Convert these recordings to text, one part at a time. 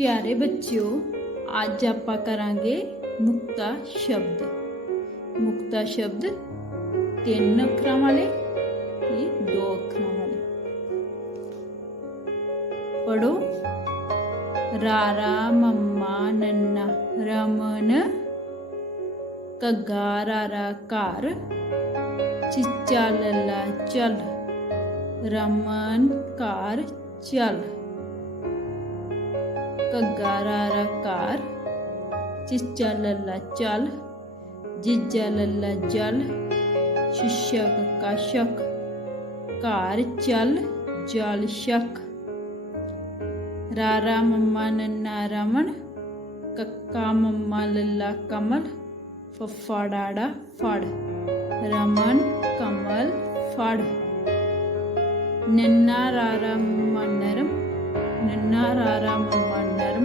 ਪਿਆਰੇ ਬੱਚਿਓ, ਅੱਜ ਆਪਾਂ ਕਰਾਂਗੇ ਮੁਕਤਾ ਸ਼ਬਦ। ਮੁਕਤਾ ਸ਼ਬਦ ਤਿੰਨ ਅੱਖਰਾਂ ਵਾਲੇ ਤੇ ਦੋ ਅੱਖਰਾਂ ਵਾਲੇ। ਪੜੋ ਰਾਰਾ ਮੰਮਾ, ਨੰਨਾ, ਰਮਨ ਕੱਗਾ ਰਾਰਾ ਘਰ, ਚਿੱਚਾ, ਲੱਲਾ ਚਲ ਰਮਨ, ਘਰ ਚਲ ਘੱਗਾ ਰਾਰਾ ਘਰ, ਚਿੱਚਾ ਲੱਲਾ ਚੱਲ, ਜਿੱਜਾ ਲੱਲਾ ਜਲ ਸ਼ਿਸ਼ਾ ਕੱਕਾ ਸ਼ਕ, ਘਰ ਚਲ, ਜਲ ਸ਼ਕ। ਰਾਰਾ ਮੰਮਾ ਨੰਨਾ ਰਮਨ ਕੱਕਾ ਮੰਮਾ ਲੱਲਾ ਕਮਲ, ਫੱਫਾ ਡਾੜਾ ਫੜ, ਰਮਨ ਕਮਲ ਫੜ। ਨੰਨਾ ਰਾਰਾ ਮੰਮਾ ਨਰਮ ਨੰਨਾ ਰਾਰਾ ਮੰਮਾ ਨਰਮ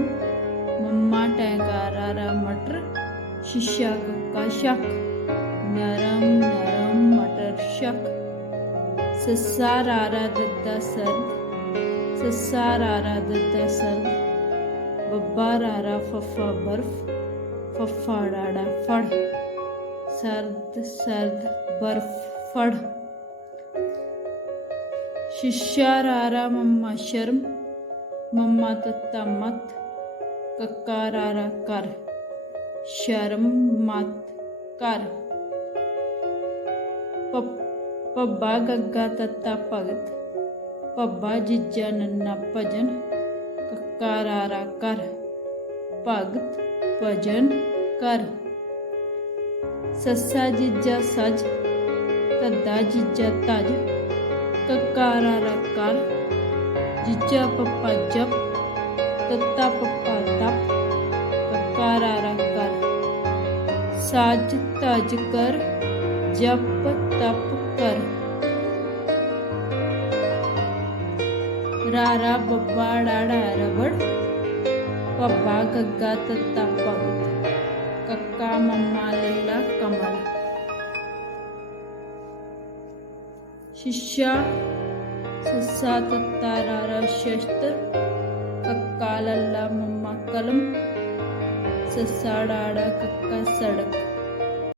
ਮੰਮਾ ਟੈਂਗਾ ਰਾਰਾ ਮਟਰ ਸ਼ਿਸ਼ਾ ਕੱਕਾ ਸ਼ਕ, ਨਰਮ ਨਰਮ ਮਟਰ ਸ਼ਕ। ਸੱਸਾ ਰਾਰਾ ਦੱਦਾ ਸਰਦ, ਸੱਸਾ ਰਾਰਾ ਦੱਦਾ ਸਰਦ। ਬੱਬਾ ਰਾਰਾ ਫੱਫਾ ਬਰਫ, ਫੱਫਾ ਡਾੜਾ ਫੜ। ਸਰਦ ਸਰਦ ਬਰਫ ਫੜ। ਸ਼ਿਸ਼ਾ ਰਾਰਾ ਮੰਮਾ ਸ਼ਰਮ ਮੰਮਾ ਤੱਤਾ ਮਤ ਕੱਕਾ ਕਰ, ਸ਼ਰਮ ਮਤ ਕਰ। ਪ- ਪੱਬਾ ਗੱਗਾ ਤੱਤਾ ਭਗਤ ਪੱਬਾ ਜਿੱਜਾ ਨੰਨਾ ਭਜਨ ਕੱਕਾ ਕਰ, ਭਗਤ ਭਜਨ ਕਰ। ਸੱਸਾ ਜਿੱਜਾ ਸਜ, ਤੱਦਾ ਜਿੱਜਾ ਤਜ ਕੱਕਾ ਕਰ ਜਿੱਜਾ ਪੱਪਾ ਜਪ ਤੱਤਾ ਪੱਪਾ ਤਪ ਕੱਕਾ ਰਾਰਾ ਕਰ ਸਾਜ ਤਜ ਕਰ ਜਪ ਤਪ ਕਰ ਰਾਰਾ ਬੱਬਾ ਡਾੜਾ ਰਬੜ ਪੱਬਾ ਗੱਗਾ ਤੱਤਾ ਭਗਤ ਕੱਕਾ ਮੰਮਾ ਲੱਲਾ ਕਮਲ ਸ਼ਿਸ਼ਾ ਸੱਸਾ ਤੱਤਾ ਰਾਰਾ ਸ਼ਸਤਰ ਕੱਕਾ ਲੱਲਾ ਮੰਮਾ ਕਲਮ ਸੱਸਾ ਡਾੜਾ ਕੱਕਾ ਸੜਕ